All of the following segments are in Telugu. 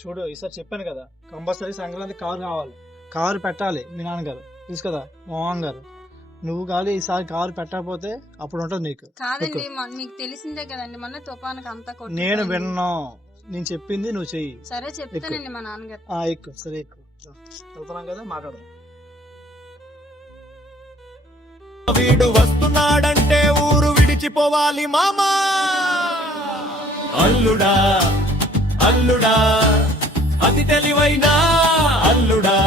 చూడు ఈసారి చెప్పాను కదా, కంపల్సరీ సంక్రాంతి కారు కావాలి. కారు పెట్టాలి మీ నాన్నగారు, తెలుసు కదా మా మామ గారు. నువ్వు కాదు ఈసారి కారు పెట్టకపోతే అప్పుడు ఉంటుంది నీకు. కాదండి మీకు తెలిసిందే కదండి, మొన్న తుఫానికి అంతా నేను విన్నా, నేను చెప్పింది నువ్వు చెయ్యి. సరే చెప్తానండి మా నాన్నగారు. ఎక్కువ సరే ఎక్కువ వెళ్తున్నాం కదా, మాట్లాడదాం. వీడు వస్తున్నాడంటే ఊరు విడిచిపోవాలి మామా. అల్లుడా అల్లుడా అతి తెలివైన అల్లుడా,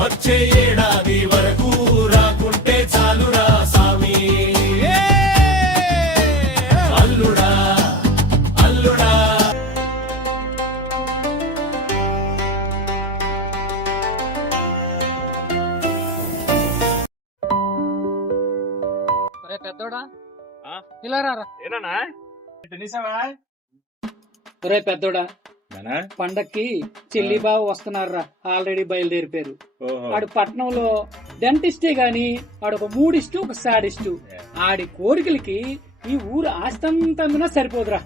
వచ్చే ఏడాది వరకు రాకుంటే చాలురా సామి. అల్లుడా అల్లుడా పెద్దోడా ఇలా రారా. ఒరే పెద్దోడా, పండక్కి చెల్లి బావ వస్తున్నారా, ఆల్రెడీ బయలుదేరిపోయారు. ఆడు పట్నంలో డెంటిస్టే గాని ఆడొక మూడిస్టు ఒక సాడిస్టు. ఆడి కోరికలకి ఈ ఊరు ఆస్తంతా సరిపోదురా.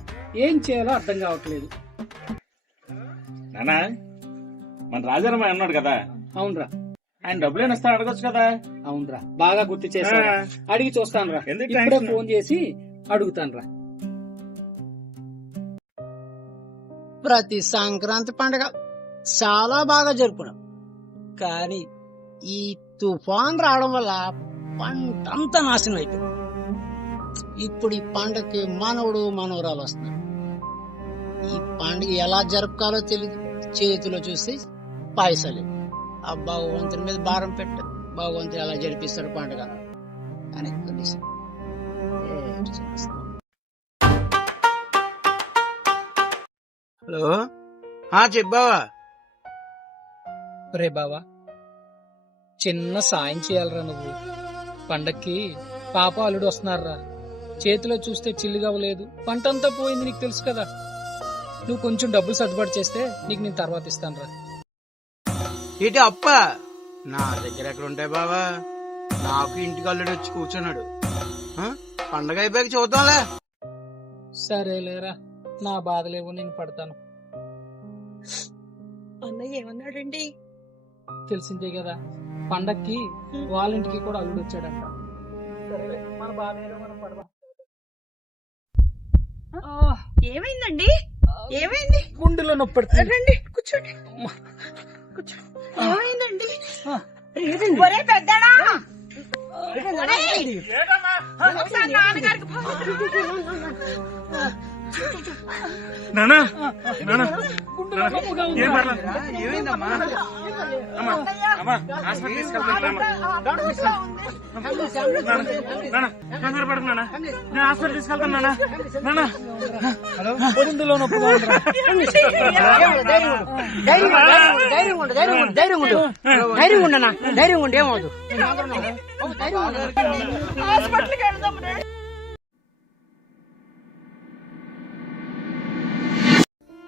ఏం చేయాలో అర్థం కావట్లేదు. నానా మన రాజారామ అన్నాడు కదా. అవునరా, ఆయన డబ్బులేని వస్తా అడగొచ్చు కదా. అవునరా, బాగా గుర్తు చేశారా. అడిగి చూస్తాను రా, ఇప్పుడే ఫోన్ చేసి అడుగుతాను రా. ప్రతి సంక్రాంతి పండుగ చాలా బాగా జరుపుకున్నాం, కానీ ఈ తుఫాన్ రావడం వల్ల పంటంతా నాశనం అయిపోయింది. ఇప్పుడు ఈ పండుగకి మనవడు మనవరాలు వస్తున్నారు. ఈ పండుగ ఎలా జరుపుకోవాలో తెలియదు. చేతిలో చూసి పైసలు. ఆ భగవంతుని మీద భారం పెట్ట, భగవంతుడు ఎలా జరిపిస్తాడు పండుగ అని తెలిసి. హలో, చెప్పావా? రే బావా, చిన్న సాయం చేయాలరా నువ్వు. పండక్కి పాప అల్లుడు వస్తున్నారా. చేతిలో చూస్తే చిల్లుగవ్వలేదు, పంటంతా పోయింది, నీకు తెలుసు కదా. నువ్వు కొంచెం డబ్బులు సర్దుబాటు చేస్తే నీకు నేను తర్వాత ఇస్తాను రా. ఏంటి అప్ప? నా దగ్గర ఎక్కడ ఉంటాయి బావా? నాకు ఇంటికి అల్లుడు వచ్చి కూర్చున్నాడు. పండగ అయిపోయాక చూద్దాంలే. సరేలేరా, నా బాధలేవో నేను పడతాను. అన్నయ్య ఏమన్నాడండి? తెలిసిందే కదా, పండక్కి వాళ్ళ ఇంటికి కూడా అల్లుడు వచ్చాడంట. సరే మన బాధ మనం పడదాం. ఏమైందండి? ఏమైంది? గుండెలో నొప్పి. రండి కూర్చోండి. ఏమైందండి? ఒరే పెద్దడా, నాన్నగారికి నానా నానా ఏమైందమ్మా? హాస్పిటల్ తీసుకెళ్తాను. కంగారు పడకు నానా, నేను హాస్పిటల్ తీసుకెళ్తాను నానా. నానా గుండెలో నొప్పిగా ఉందిరా. ధైర్యం ఉండనా, ధైర్యం ఉండి ఏమవుతుంది. హాస్పిటల్కి వెళ్దాం.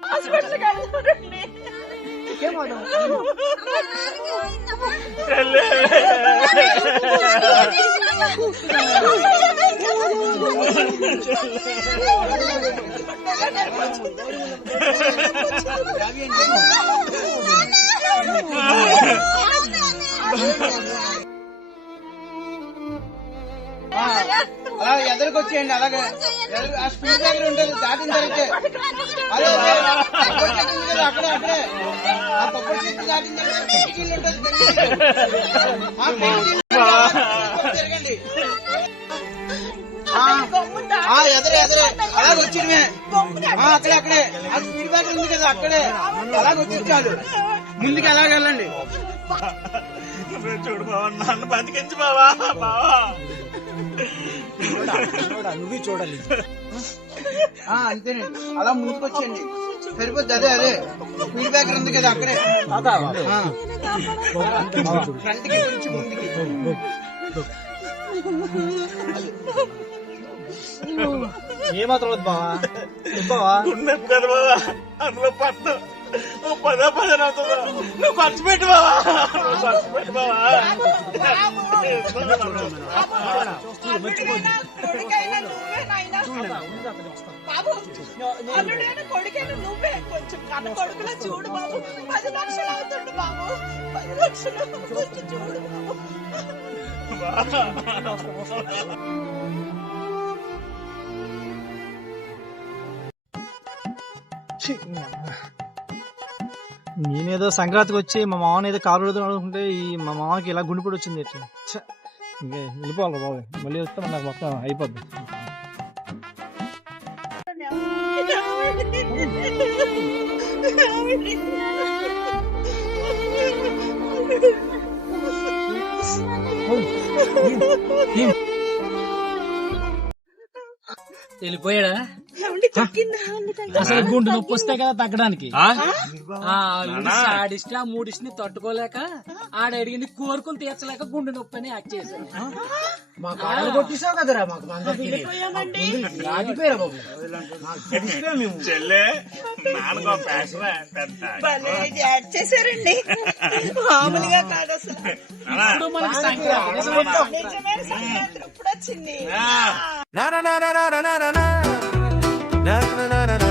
హాస్పిటల్కి వెళ్దాం. అలా ఎదురుకొచ్చేయండి. అలాగే ఆ స్పీడ్ దగ్గర ఉంటుంది, దాటిన జరిగితే అదే అక్కడే అక్కడే ఆ కొబ్బరి చెట్టు దాటిన జరిగితే తిరగండి. ఎదరే ఎదరే అలాగే వచ్చినమే. అక్కడే అక్కడే ఆ స్పీడ్ బ్రేకర్ ఉంది కదా, అక్కడే అలాగే వచ్చి ముందుకు అలాగే వెళ్ళండి. చూడు బావా, నన్ను బతికించు బావా. బావా నువ్వు చూడాలి. అంతేనండి, అలా ముందుకు వచ్చేయండి, సరిపోద్ది. అదే అదే స్పీడ్ బ్రేకర్ ఉంది కదా, అక్కడే ఫ్రంట్కి కొంచెం ముందుకి. ఏమాత్రం వద్దు బావా, బావా ఉన్నది కదా బావా, అందులో పట్టు నువ్వు పదే పదే అవుతుందా నువ్వు ఖర్చు పెట్టు బావా నువ్వు ఖర్చు పెట్టు బావా కొడుకైనా నువ్వే నాయనా బాబు అల్లుడైన కొడుకైనా నువ్వే కొంచెం కన్న కొడుకులా చూడు బాబు 10 లక్షలు అవుతుండు బాబు 10 లక్షలు కొంచెం చూడు బాబు ఛీ, నీ అమ్మ. నేనేదో సంక్రాంతికి వచ్చి మా మామని ఏదో కారు అడుగుదాం అనుకుంటే ఈ మా మామకి ఇలా గుండెపడి వచ్చింది ఎట్లా ఇంకా వెళ్ళిపోవాలి బాబు మళ్ళీ వస్తే నాకు మొత్తం అయిపోద్ది వెళ్ళిపోయాడా ఏమండి తగ్గిందా అసలు గుండె నొప్పి వస్తే కదా తగ్గడానికి ఆడిస్ట్ ఆ మూడిస్ట్ని తట్టుకోలేక ఆడ అడిగింది కోరుకుని తీర్చలేక గుండె నొప్పి అని యాక్ట్ చేశారు. మా కాళ్ళు కొట్టేసావు కదరా మాకు ఆగిపోయారా బాబు చెల్లె నాన్నకో ప్యాషన్ భలే యాడ్ చేశారండి మామూలుగా కాదు అసలు ఇప్పుడు మనకి సంక్రాంతి నిజమైన సంక్రాంతి ఇప్పుడు వచ్చింది na na na na na na na na na na na na